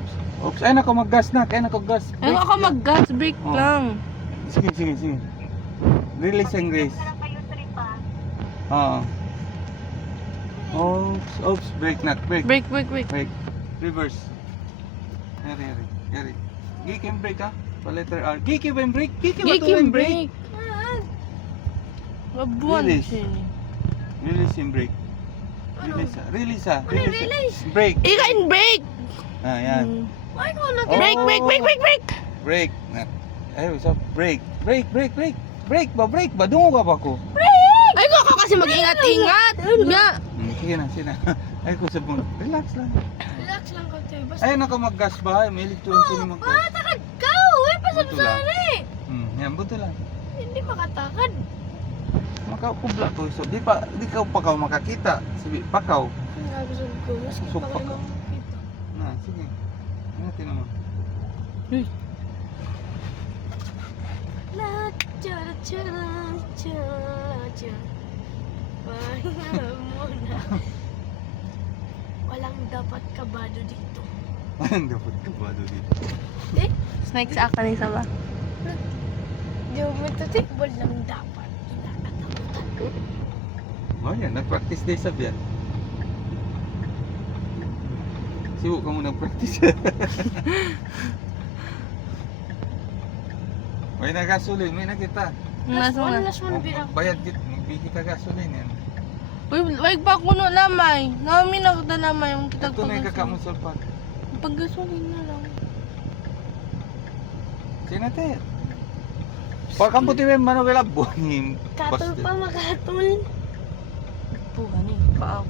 Oops. Oops. Ay nako mag-gas na. Ay nako gas. Ay, ako mag-gas break Oh. lang. Sige, sige, sige. Release and grace. Oo. Oops. Oops. Brake na. Brake. Break, break, break. Brake. Reverse. Yari, yari. Yari. Giki yung brake ha. Pa letter R. Giki ba yung brake? Giki ba ito Giki yung brake? break. Mabuan Release. siya. Release yung brake. Release ha. Release ha. Release. Brake. Ika in break. Ah, yan. Ay, ko na. Break, break, break, break, break. Brake. Ay, what's up? Brake. Brake, brake, brake. Brake ba? Brake ba? Dungo ka pa ko. Ay, ko ako kasi mag-ingat-ingat. Nga. Sige na, sige na. Ay, ko sa bunga. Relax lang. Relax lang ko, Tay. Basta. Ay, naka mag-gas ba? May electron sino mag-gas. Takad ka! Uy, pasabsari! Yan, buto lang. Hindi makatakad. Makakubla ko. So, di ka pa ka makakita. Sige, pakaw. Ang nagusog ko. Mas Supak pa ka. kayo makikita. Na, sige. Natin naman. Uy. La, cha, cha, cha, cha. Pahinga mo na. Walang dapat kabado dito. Ang dapat ka ba doon dito? Eh, Snake sa akin isa ba? di mo matutik. Walang dapat. Nakatakutan. Oh, yan. Nag-practice day sa biyan. Siwo ka mo nag-practice. May nagasolin. May nakita. Last one, Nasa last one, birang. Bayad dit. Magbigi ka gasolin yan. Uy, wag pa kuno lamay. Nami na kita lamay yung kita Ito na yung kakamong sulpan. Paggasolin na lang. Sinate. Pagkang puti rin manong kailang buhim. Katol pa, makatol. Puha ni. Paaw.